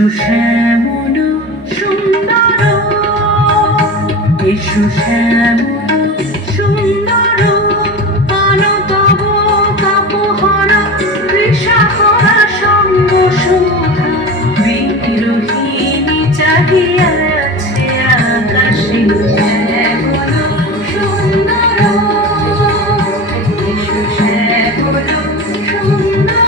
এসো শ্যামল সুন্দর, এসো শ্যামল সুন্দর, পান তব তাপহরা কৃষাহরা সঙ্গ সুধা, বিরোহিণী চাহিয়া আছে আকাশে শ্যামল সুন্দর, এসো শ্যামল সুন্দর।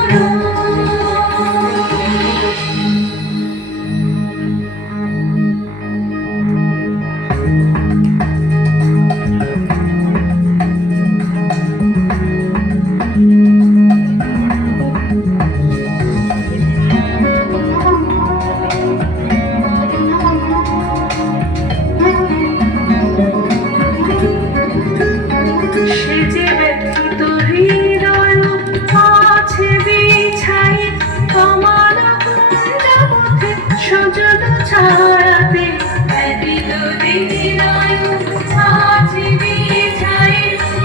সজল ছায়াতে ব্যতীত দিনায় আছে বিছাই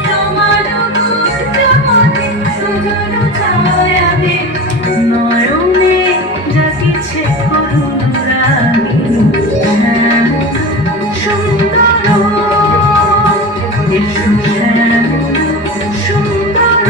তোমার কুঞ্জপথে, সজল ছায়াতে নয়নে জাগিছে করুণ রাগিনী শ্যামল সুন্দর, এসো শ্যামল সুন্দর।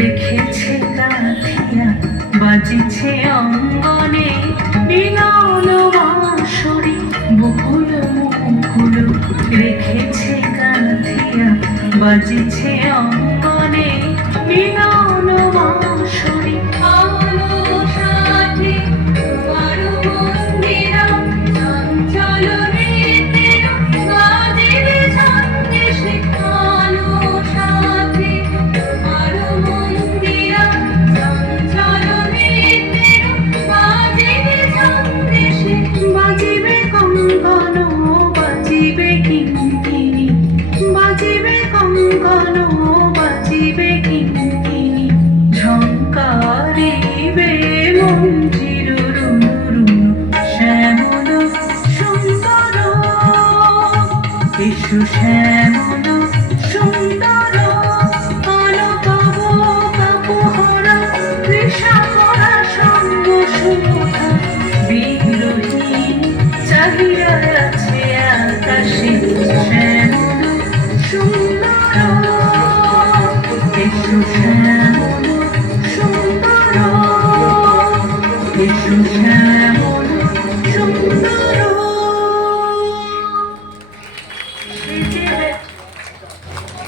রেখেছে গাথিয়া বাজিছে অঙ্গনে মিলন বাঁশরি, বকুল মুকুল রেখেছে গাথিয়া বাজিছে অঙ্গনে মিলন বাঁশরি। ঝঙ্কারিবে মঞ্জির রুনু রুনু শ্যামল সুন্দর, এসো শ্যামল সুন্দর, পান তব তাপহরা কৃষাহরা সঙ্গ সুধা, বিরোহিণী চাহিয়া আছে আকাশে শ্যামল সুন্দর, এসো শ্যামল।